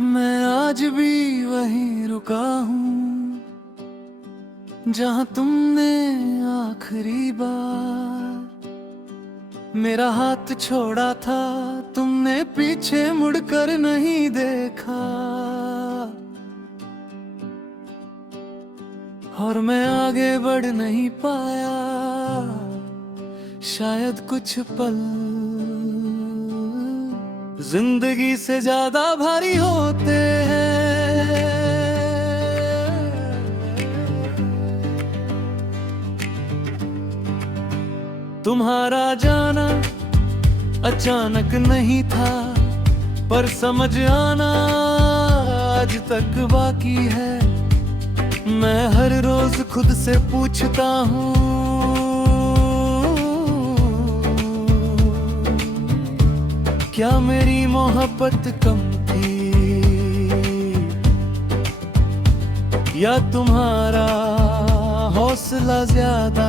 मैं आज भी वहीं रुका हूँ जहाँ तुमने आखिरी बार मेरा हाथ छोड़ा था। तुमने पीछे मुड़कर नहीं देखा और मैं आगे बढ़ नहीं पाया। शायद कुछ पल जिंदगी से ज्यादा भारी होते हैं। तुम्हारा जाना अचानक नहीं था, पर समझ आना आज तक बाकी है। मैं हर रोज खुद से पूछता हूँ, क्या मेरी मोहब्बत कम थी या तुम्हारा हौसला ज्यादा।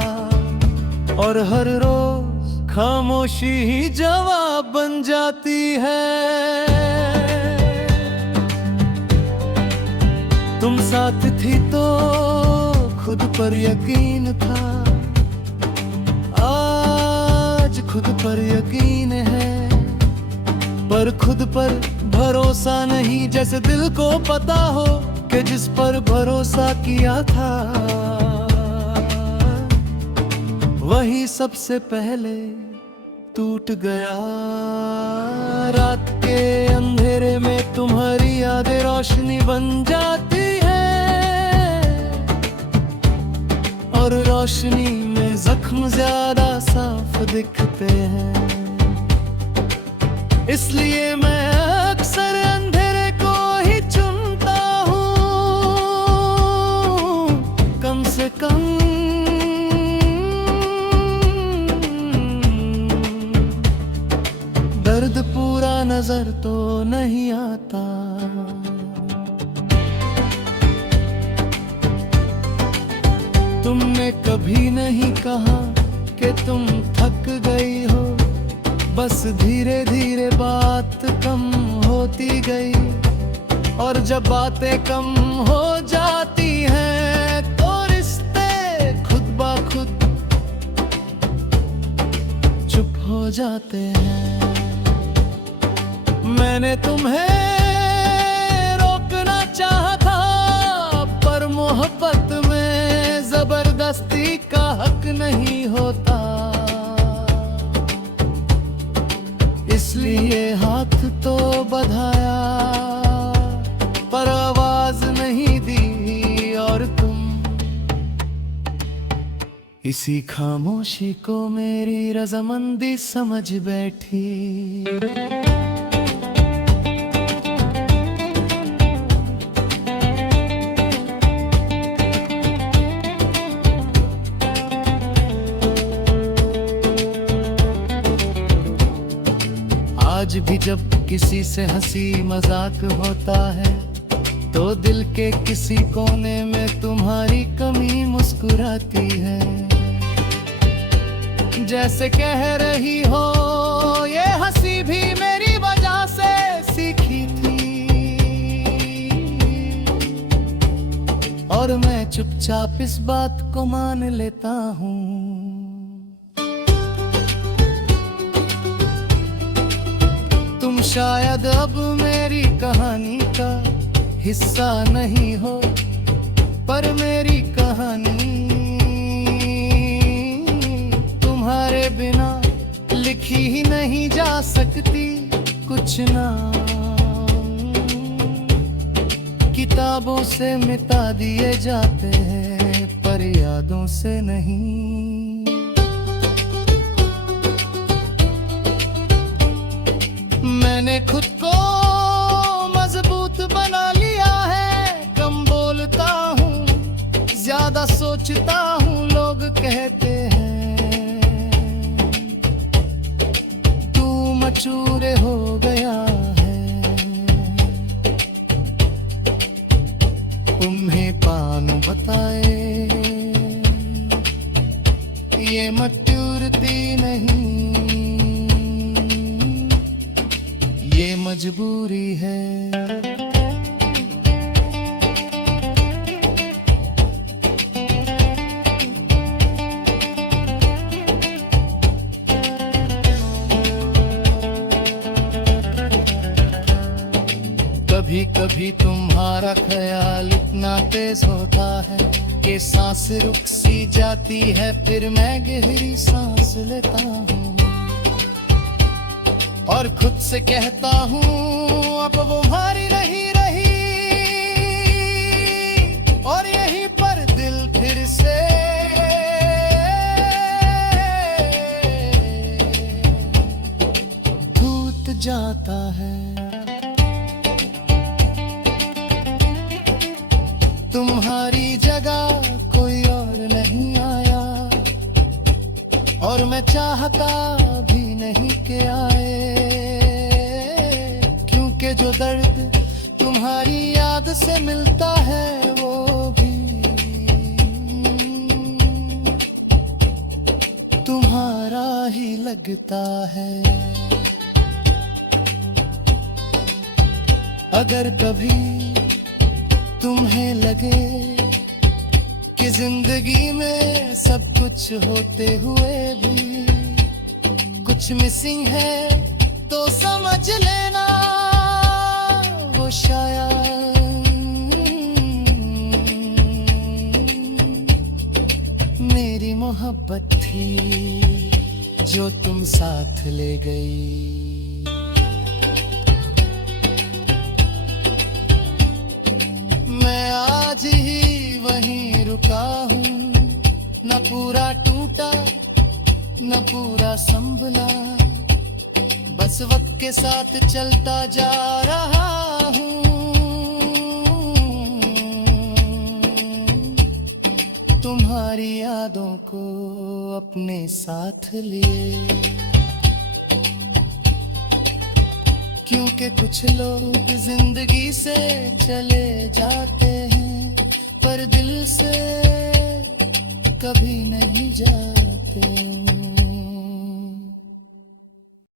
और हर रोज खामोशी ही जवाब बन जाती है। तुम साथ थी तो खुद पर यकीन था, आज खुद पर यकीन है, पर खुद पर भरोसा नहीं। जैसे दिल को पता हो कि जिस पर भरोसा किया था वही सबसे पहले टूट गया। रात के अंधेरे में तुम्हारी यादें रोशनी बन जाती है, और रोशनी में जख्म ज्यादा साफ दिखते हैं। इसलिए मैं अक्सर अंधेरे को ही चुनता हूँ, कम से कम दर्द पूरा नजर तो नहीं आता। तुमने कभी नहीं कहा कि तुम थक गई हो, बस धीरे धीरे बात कम होती गई। और जब बातें कम हो जाती हैं तो रिश्ते खुद ब खुद चुप हो जाते हैं। मैंने तुम्हें रोकना चाहा था, पर मोहब्बत में जबरदस्ती का हक नहीं होता। इसलिए हाथ तो बढ़ाया पर आवाज नहीं दी, और तुम इसी खामोशी को मेरी रजामंदी समझ बैठी। आज भी जब किसी से हंसी मजाक होता है तो दिल के किसी कोने में तुम्हारी कमी मुस्कुराती है। जैसे कह रही हो ये हंसी भी मेरी वजह से सीखी थी, और मैं चुपचाप इस बात को मान लेता हूँ। शायद अब मेरी कहानी का हिस्सा नहीं हो, पर मेरी कहानी तुम्हारे बिना लिखी ही नहीं जा सकती। कुछ नाम किताबों से मिटा दिए जाते हैं, पर यादों से नहीं। मैंने खुद को मजबूत बना लिया है, कम बोलता हूँ, ज्यादा सोचता हूँ। लोग कहते हैं तू मचूर हो गया है, तुम्हें पान बताए ये मटूरती नहीं, ये मजबूरी है। कभी कभी तुम्हारा ख्याल इतना तेज होता है कि सांस रुक सी जाती है, फिर मैं गहरी सांस लेता हूँ और खुद से कहता हूँ अब वो भारी नहीं रही, और यहीं पर दिल फिर से टूट जाता है। तुम्हारी जगह कोई और नहीं आया, और मैं चाहता भी नहीं कि आए, क्योंकि जो दर्द तुम्हारी याद से मिलता है वो भी तुम्हारा ही लगता है। अगर कभी तुम्हें लगे कि जिंदगी में सब कुछ होते हुए भी कुछ मिसिंग है, तो समझ लेना वो शायद मेरी मोहब्बत थी जो तुम साथ ले गई। मैं आज ही वहीं रुका हूँ, न पूरा टूटा न पूरा संभला, बस वक्त के साथ चलता जा रहा हूँ। तुम्हारी यादों को अपने साथ लिए, क्योंकि कुछ लोग जिंदगी से चले जाते हैं पर दिल से कभी नहीं जाते।